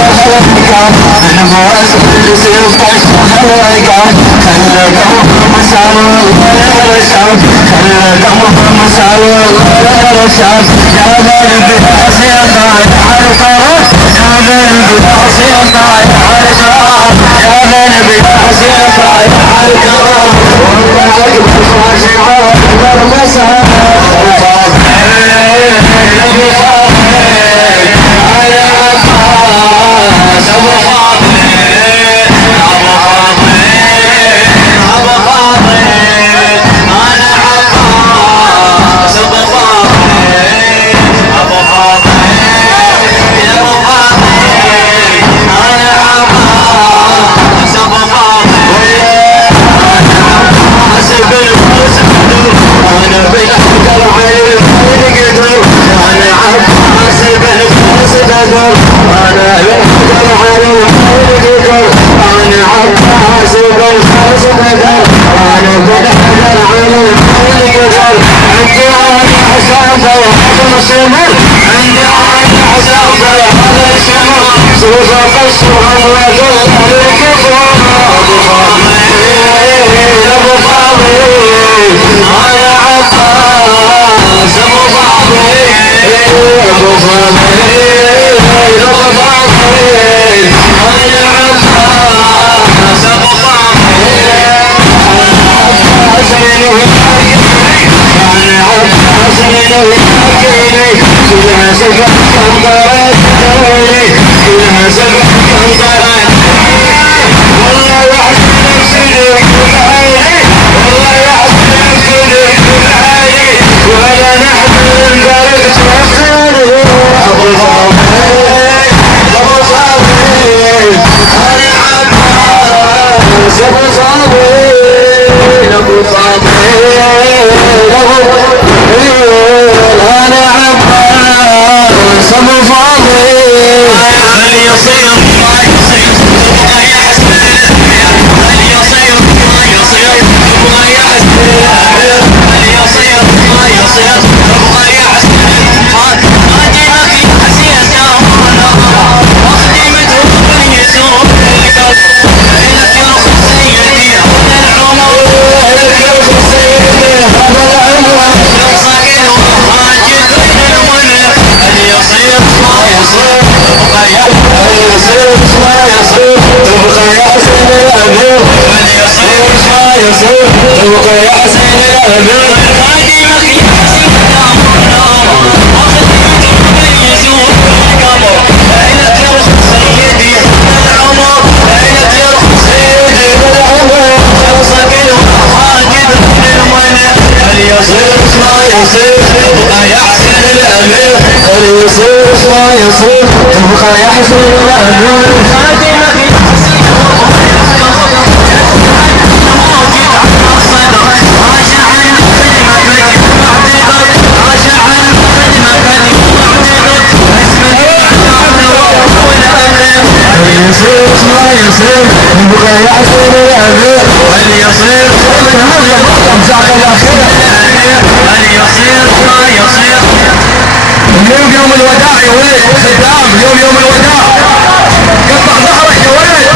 انا مواز بالسيف فاشتغل رقام خلقهم مساوي ولا رشام خلقهم مساوي ولا رشام جابر بأسيا طايح عالقرار جابر بأسيا طايح عالقرار جابر بأسيا طايح عالقرار والله اكبر خاشعة اكبر مساوي يصير تبقى يحزن الأمور يصير تبقى يحزن الأمور هل يصير اليوم يوم الوداع يا ولد خدام اليوم يوم الوداع قطع ظهرك يا ولد